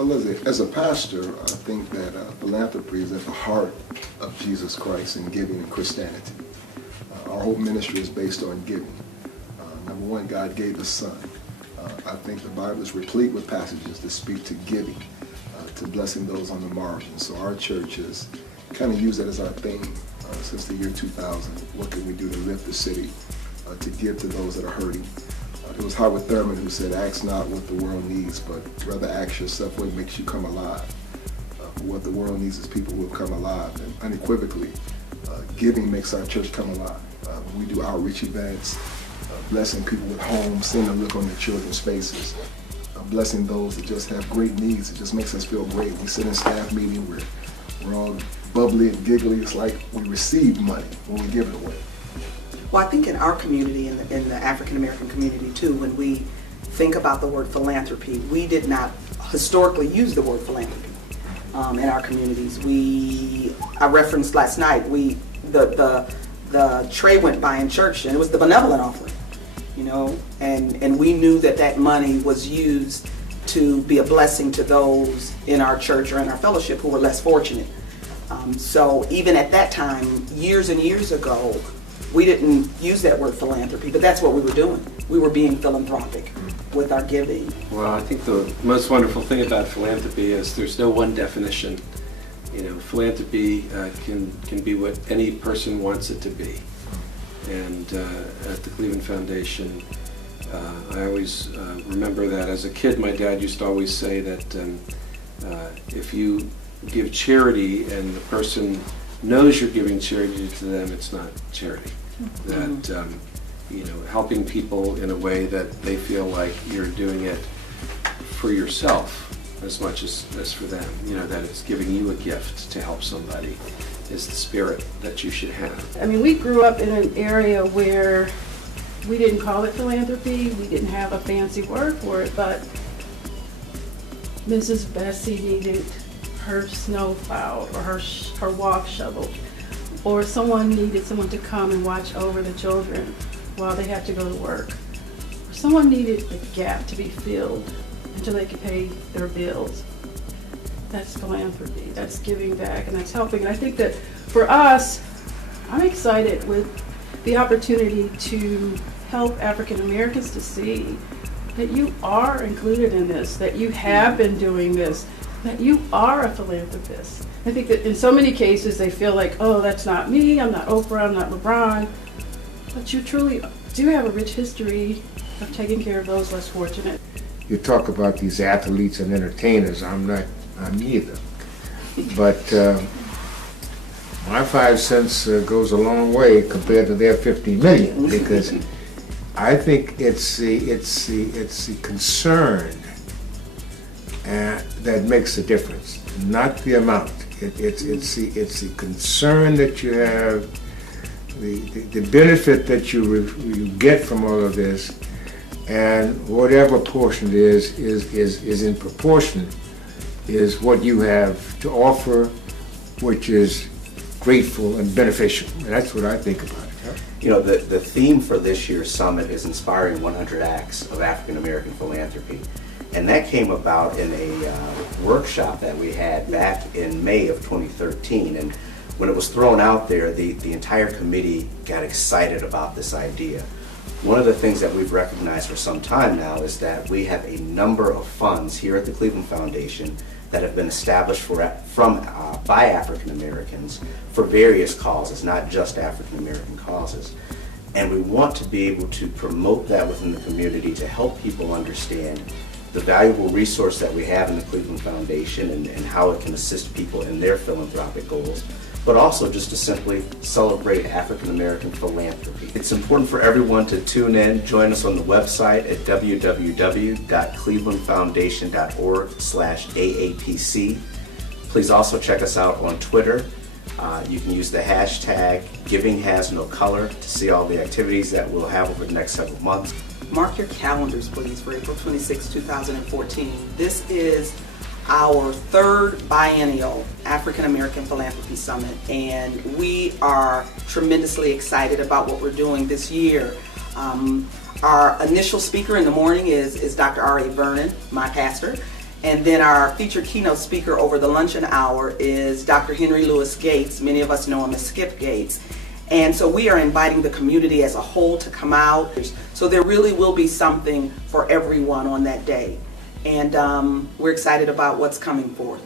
Well, as a pastor, I think that philanthropy is at the heart of Jesus Christ and giving in Christianity. Our whole ministry is based on giving. Number one, God gave His Son. I think the Bible is replete with passages that speak to giving, to blessing those on the margins. So our church has kind of used that as our theme since the year 2000. What can we do to lift the city, to give to those that are hurting? It was Howard Thurman who said, ask not what the world needs, but rather ask yourself what makes you come alive. What the world needs is people who have come alive. And unequivocally, giving makes our church come alive. When we do outreach events, blessing people with homes, seeing the look on their children's faces, blessing those that just have great needs, it just makes us feel great. We sit in staff meeting, we're all bubbly and giggly. It's like we receive money when we give it away. Well, I think in our community, in the African American community too, when we think about the word philanthropy, we did not historically use the word philanthropy in our communities. I referenced last night, the tray went by in church and it was the benevolent offering, and we knew that money was used to be a blessing to those in our church or in our fellowship who were less fortunate. So even at that time, years and years ago, we didn't use that word philanthropy, but that's what we were doing. We were being philanthropic with our giving. Well, I think the most wonderful thing about philanthropy is there's no one definition. Philanthropy can be what any person wants it to be. And at the Cleveland Foundation, I always remember that as a kid, my dad used to always say that if you give charity and the person knows you're giving charity to them, it's not charity. That helping people in a way that they feel like you're doing it for yourself as much as for them. That it's giving you a gift to help somebody is the spirit that you should have. I mean, we grew up in an area where we didn't call it philanthropy. We didn't have a fancy word for it, but Mrs. Bessie needed her snow plowed or her walk shoveled, or someone needed someone to come and watch over the children while they had to go to work, or someone needed a gap to be filled until they could pay their bills. That's philanthropy. That's giving back, and that's helping. And I think that for us, I'm excited with the opportunity to help African Americans to see that you are included in this, that you have been doing this, that you are a philanthropist. I think that in so many cases they feel like, oh, that's not me, I'm not Oprah, I'm not LeBron. But you truly do have a rich history of taking care of those less fortunate. You talk about these athletes and entertainers, I'm neither. But my 5 cents goes a long way compared to their 50 million, because I think it's the concern that makes the difference, not the amount. It's the concern that you have, the benefit that you get from all of this, and whatever portion it is in proportion, is what you have to offer, which is grateful and beneficial. And that's what I think about it. The theme for this year's summit is Inspiring 100 Acts of African American Philanthropy. And that came about in a workshop that we had back in May of 2013. And when it was thrown out there, the entire committee got excited about this idea. One of the things that we've recognized for some time now is that we have a number of funds here at the Cleveland Foundation that have been established by African Americans for various causes, not just African American causes. And we want to be able to promote that within the community to help people understand the valuable resource that we have in the Cleveland Foundation and how it can assist people in their philanthropic goals, but also just to simply celebrate African American philanthropy. It's important for everyone to tune in, join us on the website at www.clevelandfoundation.org/AAPC. Please also check us out on Twitter. You can use the hashtag #GivingHasNoColor to see all the activities that we'll have over the next several months. Mark your calendars, please, for April 26, 2014. This is our third biennial African American Philanthropy Summit, and we are tremendously excited about what we're doing this year. Our initial speaker in the morning is Dr. R.A. Vernon, my pastor, And then our featured keynote speaker over the luncheon hour is Dr. Henry Louis Gates. Many of us know him as Skip Gates. And so we are inviting the community as a whole to come out. So there really will be something for everyone on that day. And we're excited about what's coming forth.